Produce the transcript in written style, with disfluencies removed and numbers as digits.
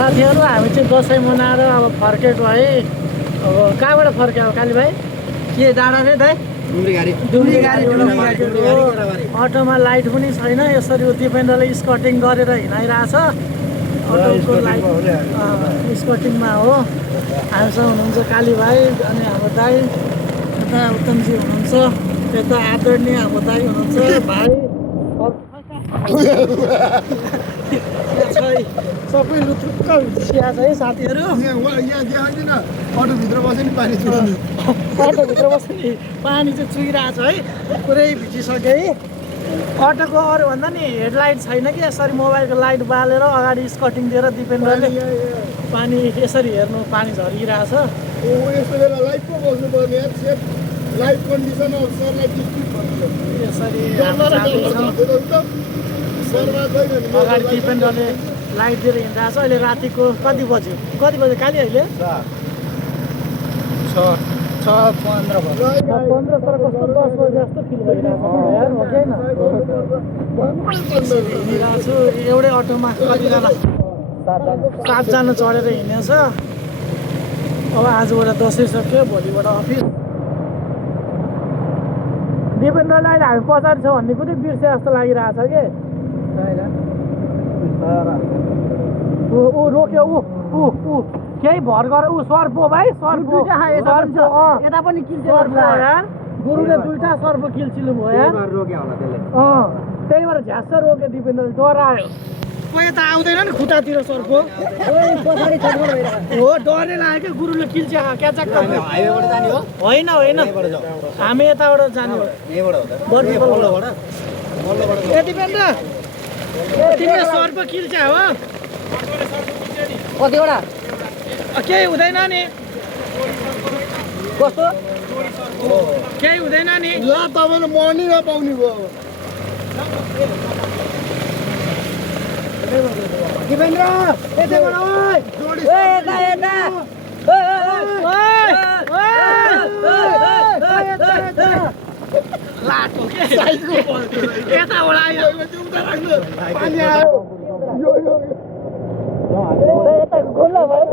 साथीहरू हामी चाहिँ दसैँ मनाएर अब फर्केको है। अब कहाँबाट फर्क्यो अब काली भाइ? के डाँडा रे दाइ? अटोमा लाइट पनि छैन। यसरी दिपेन्द्रले स्कटिङ गरेर हिँडाइरहेछ। अटोको लाइट स्कटिङमा हो। हामीसँग हुनुहुन्छ काली भाइ अनि हाम्रो दाइ, उता उत्तमजी हुनुहुन्छ, यता आदरणीय हाम्रो दाइ हुनुहुन्छ भाइ। सबै लुथुक्क चिया छ है साथीहरू। अटोभित्र बस्यो नि पानी चुहिने। अटोभित्र बस्यो नि पानी चाहिँ चुहिरहेको छ है, पुरै भिजिसक्यो है। अटोको अरूभन्दा नि हेडलाइट छैन कि यसरी मोबाइलको लाइट बालेर अगाडि स्कटिङ दिएर दिपेन्द्रले पानी यसरी हेर्नु, पानी झरिरहेछ। यस्तो बेला लाइट पो बस्नु पर्ने यार, सेफ लाइफ कन्डिसन सरलाई डिस्ट्रिक्ट भन्छ। यसरी अगाडि दिपेन्द्रले लाइट दिएर हिँडिरहेछ। अहिले रातिको कति बज्यो काली अहिले? 6:15 भयो। 15 तर कस्तो 10 बजे जस्तो फिल भइरहेछ यार, हो कि होइन? हिँडिरहेको छु एउटै अटोमा, कतिजना 7जना चढेर हिँडेछ। अब आजबाट दसैँ सक्यो, भोलिबाट अफिस। दिपेन्द्रले अहिले हामी पछाडि छ भन्ने कुनै बिर्से जस्तो लागिरहेछ कि ऊ रोक्यो। ऊ केही भर गर। ऊ सर्पो भाइ, सर्पो यता पनि किल्छ यार। गुरुले 2टा सर्पो किल्चिनु भयो यार। त्यही भएर झ्यास रोक्यो दिपेन्द्रले, डरायो। यता आउँदैन नि खुट्टातिर सर्पो हो, डरै लाग्यो क्या। गुरुले किल्छ क्याचाक। होइन हामी यताबाट जाने हो। ए दिपेन्द्र, तिमीले सर्पो किल्छ हो? कतिवटा केही हुँदैन नि, कस्तो केही हुँदैन नि। ल तपाईँले मर्नी नपाउने भयो। दिपेन्द्र यताबाट लाटो के यताबाट आयो। पानी आयो। यता खोल्ला भयो।